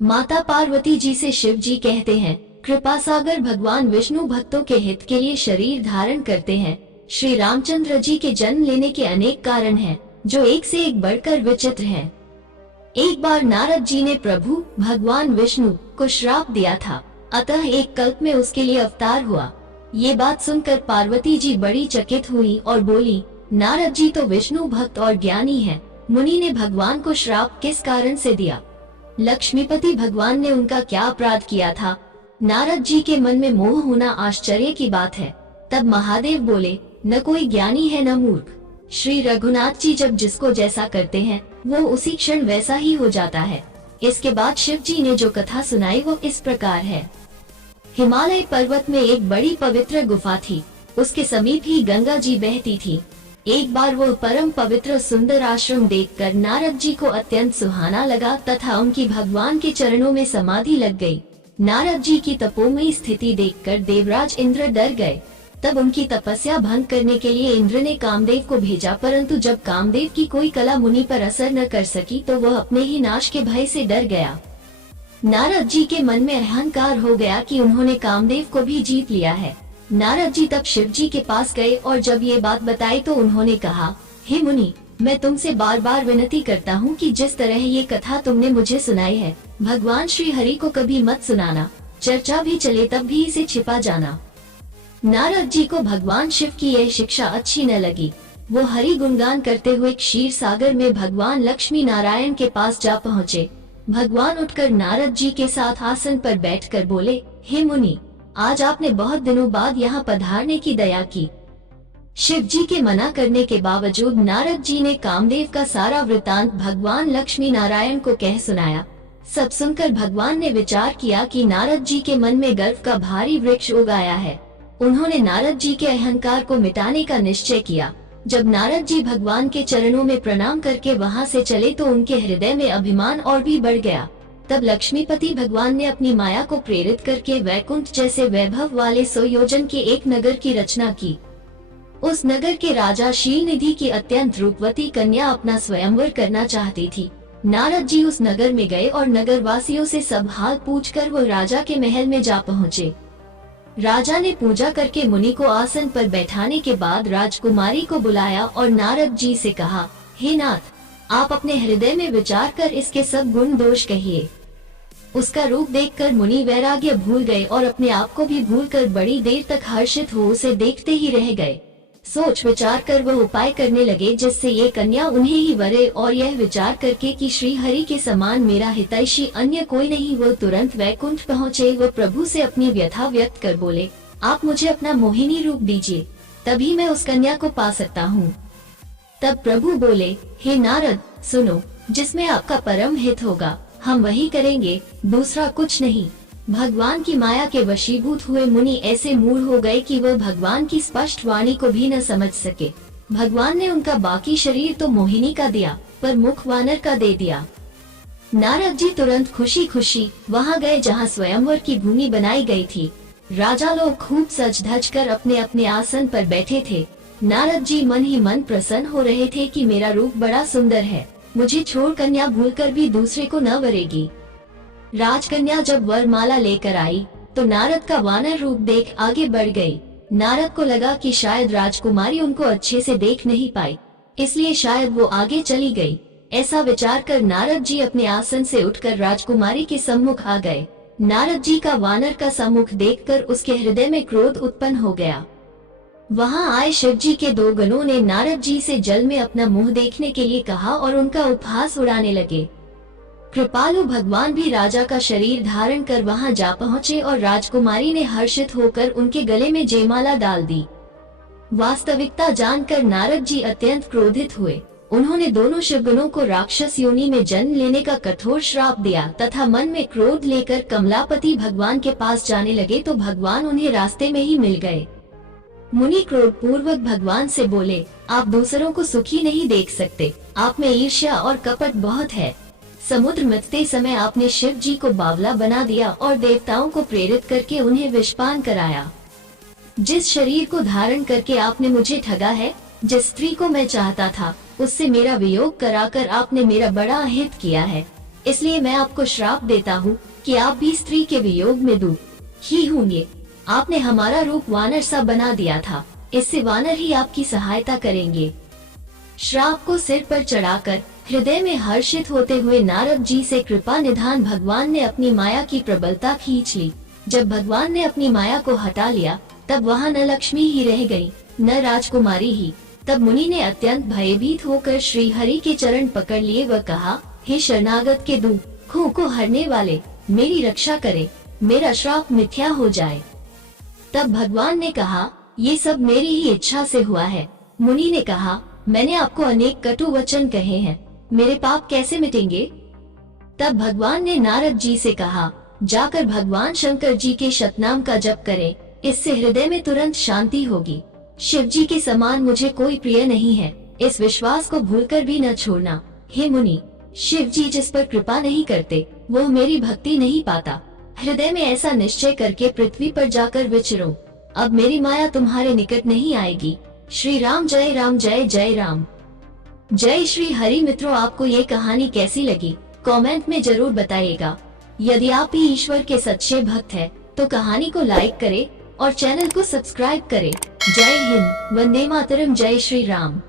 माता पार्वती जी से शिव जी कहते हैं, कृपा सागर भगवान विष्णु भक्तों के हित के लिए शरीर धारण करते हैं। श्री रामचंद्र जी के जन्म लेने के अनेक कारण हैं, जो एक से एक बढ़कर विचित्र हैं। एक बार नारद जी ने प्रभु भगवान विष्णु को श्राप दिया था, अतः एक कल्प में उसके लिए अवतार हुआ। ये बात सुनकर पार्वती जी बड़ी चकित हुई और बोली, नारद जी तो विष्णु भक्त और ज्ञानी हैं, मुनि ने भगवान को श्राप किस कारण से दिया? लक्ष्मीपति भगवान ने उनका क्या अपराध किया था? नारद जी के मन में मोह होना आश्चर्य की बात है। तब महादेव बोले, न कोई ज्ञानी है न मूर्ख। श्री रघुनाथ जी जब जिसको जैसा करते हैं वो उसी क्षण वैसा ही हो जाता है। इसके बाद शिव जी ने जो कथा सुनाई वो इस प्रकार है। हिमालय पर्वत में एक बड़ी पवित्र गुफा थी, उसके समीप ही गंगा जी बहती थी। एक बार वो परम पवित्र सुंदर आश्रम देखकर नारद जी को अत्यंत सुहाना लगा तथा उनकी भगवान के चरणों में समाधि लग गई। नारद जी की तपोमयी स्थिति देखकर देवराज इंद्र डर गए। तब उनकी तपस्या भंग करने के लिए इंद्र ने कामदेव को भेजा, परंतु जब कामदेव की कोई कला मुनि पर असर न कर सकी तो वह अपने ही नाश के भय से डर गया। नारद जी के मन में अहंकार हो गया कि उन्होंने कामदेव को भी जीत लिया है। नारद जी तब शिव जी के पास गए और जब ये बात बताई तो उन्होंने कहा, हे मुनि, मैं तुमसे बार बार विनती करता हूँ कि जिस तरह ये कथा तुमने मुझे सुनाई है, भगवान श्री हरि को कभी मत सुनाना। चर्चा भी चले तब भी इसे छिपा जाना। नारद जी को भगवान शिव की यह शिक्षा अच्छी न लगी। वो हरि गुणगान करते हुए क्षीर सागर में भगवान लक्ष्मी नारायण के पास जा पहुँचे। भगवान उठकर नारद जी के साथ आसन पर बैठकर बोले, हे मुनि, आज आपने बहुत दिनों बाद यहाँ पधारने की दया की। शिव जी के मना करने के बावजूद नारद जी ने कामदेव का सारा वृतांत भगवान लक्ष्मी नारायण को कह सुनाया। सब सुनकर भगवान ने विचार किया कि नारद जी के मन में गर्व का भारी वृक्ष उग आया है। उन्होंने नारद जी के अहंकार को मिटाने का निश्चय किया। जब नारद जी भगवान के चरणों में प्रणाम करके वहाँ से चले तो उनके हृदय में अभिमान और भी बढ़ गया। तब लक्ष्मीपति भगवान ने अपनी माया को प्रेरित करके वैकुंठ जैसे वैभव वाले 100 योजन के एक नगर की रचना की। उस नगर के राजा शीलनिधि की अत्यंत रूपवती कन्या अपना स्वयंवर करना चाहती थी। नारद जी उस नगर में गए और नगर वासियों से सब हाल पूछकर वो राजा के महल में जा पहुँचे। राजा ने पूजा करके मुनि को आसन पर बैठाने के बाद राजकुमारी को बुलाया और नारद जी से कहा, हे नाथ, आप अपने हृदय में विचार कर इसके सब गुण दोष कहिए। उसका रूप देखकर मुनि वैराग्य भूल गए और अपने आप को भी भूलकर बड़ी देर तक हर्षित हो उसे देखते ही रह गए। सोच विचार कर वह उपाय करने लगे जिससे ये कन्या उन्हें ही वरे, और यह विचार करके कि श्री हरि के समान मेरा हितैषी अन्य कोई नहीं, वो तुरंत वैकुंठ पहुँचे। वो प्रभु से अपनी व्यथा व्यक्त कर बोले, आप मुझे अपना मोहिनी रूप दीजिए, तभी मैं उस कन्या को पा सकता हूँ। तब प्रभु बोले, हे नारद, सुनो, जिसमें आपका परम हित होगा हम वही करेंगे, दूसरा कुछ नहीं। भगवान की माया के वशीभूत हुए मुनि ऐसे मूढ़ हो गए कि वह भगवान की स्पष्ट वाणी को भी न समझ सके। भगवान ने उनका बाकी शरीर तो मोहिनी का दिया, पर मुख वानर का दे दिया। नारद जी तुरंत खुशी खुशी वहाँ गए जहाँ स्वयंवर की भूमि बनाई गई थी। राजा लोग खूब सज धज कर अपने अपने आसन पर बैठे थे। नारद जी मन ही मन प्रसन्न हो रहे थे कि मेरा रूप बड़ा सुंदर है, मुझे छोड़ कन्या भूलकर भी दूसरे को न वरेगी। राजकन्या जब वरमाला लेकर आई तो नारद का वानर रूप देख आगे बढ़ गई। नारद को लगा कि शायद राजकुमारी उनको अच्छे से देख नहीं पाई, इसलिए शायद वो आगे चली गई। ऐसा विचार कर नारद जी अपने आसन से उठकर राजकुमारी के सम्मुख आ गए। नारद जी का वानर का सम्मुख देखकर उसके हृदय में क्रोध उत्पन्न हो गया। वहाँ आए शिव जी के 2 गणों ने नारद जी से जल में अपना मुंह देखने के लिए कहा और उनका उपहास उड़ाने लगे। कृपालु भगवान भी राजा का शरीर धारण कर वहाँ जा पहुँचे और राजकुमारी ने हर्षित होकर उनके गले में जयमाला डाल दी। वास्तविकता जानकर नारद जी अत्यंत क्रोधित हुए। उन्होंने दोनों शिवगणों को राक्षस योनि में जन्म लेने का कठोर श्राप दिया तथा मन में क्रोध लेकर कमलापति भगवान के पास जाने लगे तो भगवान उन्हें रास्ते में ही मिल गए। मुनि क्रोध पूर्वक भगवान से बोले, आप दूसरों को सुखी नहीं देख सकते, आप में ईर्ष्या और कपट बहुत है। समुद्र मथते समय आपने शिव जी को बावला बना दिया और देवताओं को प्रेरित करके उन्हें विषपान कराया। जिस शरीर को धारण करके आपने मुझे ठगा है, जिस स्त्री को मैं चाहता था उससे मेरा वियोग कराकर आपने मेरा बड़ा अहित किया है। इसलिए मैं आपको श्राप देता हूँ कि आप भी स्त्री के वियोग में दुखी होंगे। आपने हमारा रूप वानर सा बना दिया था, इससे वानर ही आपकी सहायता करेंगे। श्राप को सिर पर चढ़ाकर हृदय में हर्षित होते हुए नारद जी से कृपा निधान भगवान ने अपनी माया की प्रबलता खींच ली। जब भगवान ने अपनी माया को हटा लिया तब वहाँ न लक्ष्मी ही रह गई, न राजकुमारी ही। तब मुनि ने अत्यंत भयभीत होकर श्री हरि के चरण पकड़ लिए व कहा, हे शरणागत के दुखों को हरने वाले, मेरी रक्षा करे, मेरा श्राप मिथ्या हो जाए। तब भगवान ने कहा, ये सब मेरी ही इच्छा से हुआ है। मुनि ने कहा, मैंने आपको अनेक कटु वचन कहे हैं, मेरे पाप कैसे मिटेंगे? तब भगवान ने नारद जी से कहा, जाकर भगवान शंकर जी के शतनाम का जप करें, इससे हृदय में तुरंत शांति होगी। शिव जी के समान मुझे कोई प्रिय नहीं है, इस विश्वास को भूलकर भी न छोड़ना। हे मुनि, शिव जी जिस पर कृपा नहीं करते वो मेरी भक्ति नहीं पाता। हृदय में ऐसा निश्चय करके पृथ्वी पर जाकर विचरो। अब मेरी माया तुम्हारे निकट नहीं आएगी। श्री राम जय राम, जय जय राम। जय श्री हरि। मित्रों, आपको ये कहानी कैसी लगी कमेंट में जरूर बताइएगा। यदि आप भी ईश्वर के सच्चे भक्त हैं तो कहानी को लाइक करें और चैनल को सब्सक्राइब करें। जय हिंद, वंदे मातरम, जय श्री राम।